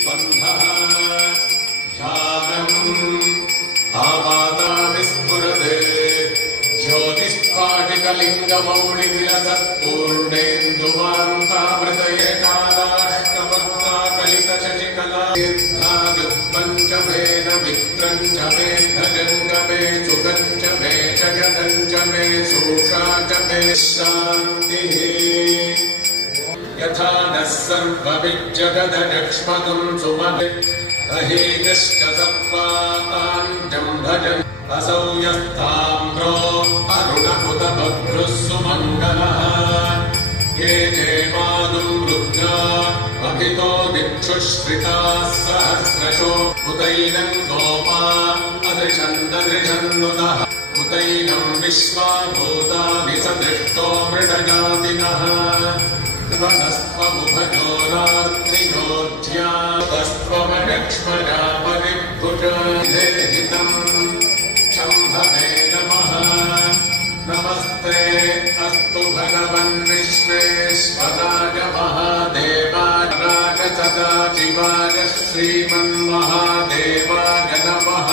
स्पन्दः ध्यानम् आपाताविस्फुरते ज्योतिस्फाटिकलिङ्गमौलिविलसत्पूर्णेन्दुवान्तामृतये कालाष्टभक्ता कलितशशिकला युद्धं च मे न मित्रं च मे धनं च मे सुखं च मे जगतं च मे सोषा च मे शान्तिः यथा नः सर्वविज्जगदनक्ष्मगं सुमते अहेकश्च सत्त्वाञ्जं भजन् असौ यस्ताम्रो अरुणहुतभद्रुः सुमङ्गलः ये चैवानुं रुद्रा अभितो दिक्षुश्रिताः सहस्रशो उतैनं गोपा अदृशन्ददृशन्नुतः उतैनं विश्वाभूतानि सदृष्टो मृडजातिनः वनस्त्वमुभयो रात्रियोऽध्यातस्त्वमलक्ष्मणा परिभुजहितम् शम्भवे नमः नमस्ते अस्तु भगवन् विश्वेश्वराय महादेवाय सदाशिवाय श्रीमन्महादेवाय नमः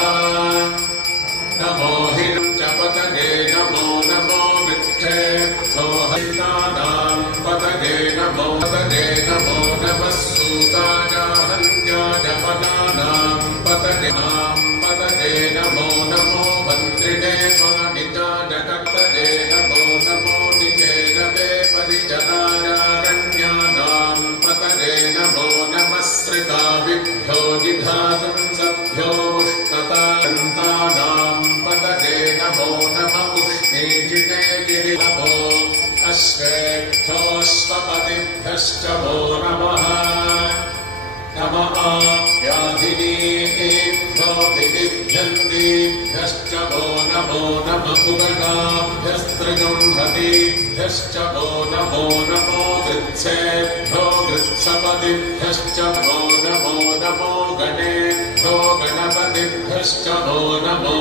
नमो हिरं च पतये नमो नमो वृक्षेभ्यो हरितानां पतये नमो नमः सूताय हन्त्याय वनानां पतये नमो मन्त्रिणे वाणिजाय कर्तये नमो निचेनवे परिचरायारण्यानां पतये नमो नमः श्रिताविभ्यो निधातुं सभ्यो उष्णतान्तानां पतये नमो नमः उष्णीजिने गिरिनभो अश्वेभ्योऽश्वपतिभ्यश्च वो नमः नमः व्याधिनीभ्यो विविध्यन्तीभ्यश्च वो नमो नमः पुगणाभ्यस्त्रिगंहतीभ्यश्च वो नमो गृत्सेभ्यो गृत्सपतिभ्यश्च वो नमो गणेभ्यो गणपतिभ्यश्च वो नमो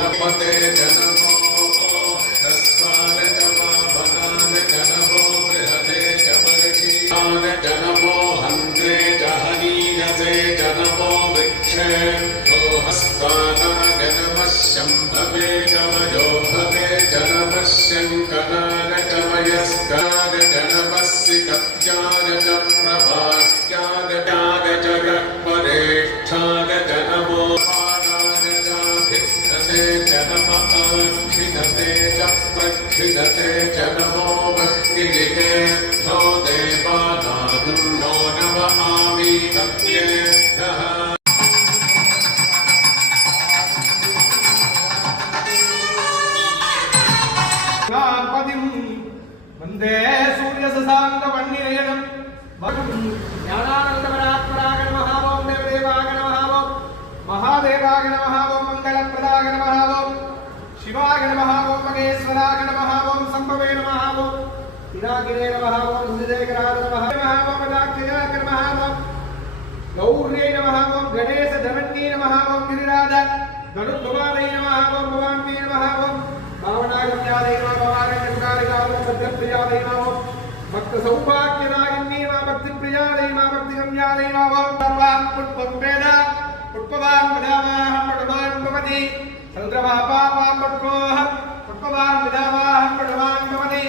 नमपते जनमो ह्रस्वान च वामनान जनमो बृहते च वर्षीयान जनमो हन्त्रे च हनीनसे जनमो वृक्षेभ्यो हस्तानाय नमः शम्भवे च वयोभवे च नमः शङ्कराय च वयस्काय च नमः सिकत्याय च प्रभाष्याय च गह्वरेष्ठाय च नमो पादाय चाभिघ्नते च नमः क्षिणते च प्रक्षिणते च नमो वह्निलिकेभ्यो देवानां नो नमः आमीनव्येभ्यः वन्दे सूर्यशशाङ्कवन्निनयनं ज्ञानानन्दपरात्पराय नमः ॐ देवदेवाय नमः ॐ महादेवाय नमः ॐ मङ्गलप्रदाय नमः ॐ शिवाय नमः ॐ महेश्वराय नमः ॐ शम्भवे नमः ॐ पिनाकिने नमः ॐ सुजयकराय नमः ॐ पदाक्षयाय नमः ॐ गौर्यै नमः ॐ गणेशधरण्यै नमः ॐ गिरिराज गणुभवानै नमः ॐ भवान्यै नमः ॐ भावनागम्यादै नमः भवानकङ्कालिकालै भद्रप्रियादै नमः भक्तसौभाग्यदायिन्यै नमः भक्तिप्रियादै नमः भक्तिगम्यादै नमः पुष्पं वेद पुष्पवान् विधावाहं पटवान् भवति चन्द्रमापापां पट्कोः पुष्पवान् विधावाहं पटवान् भवति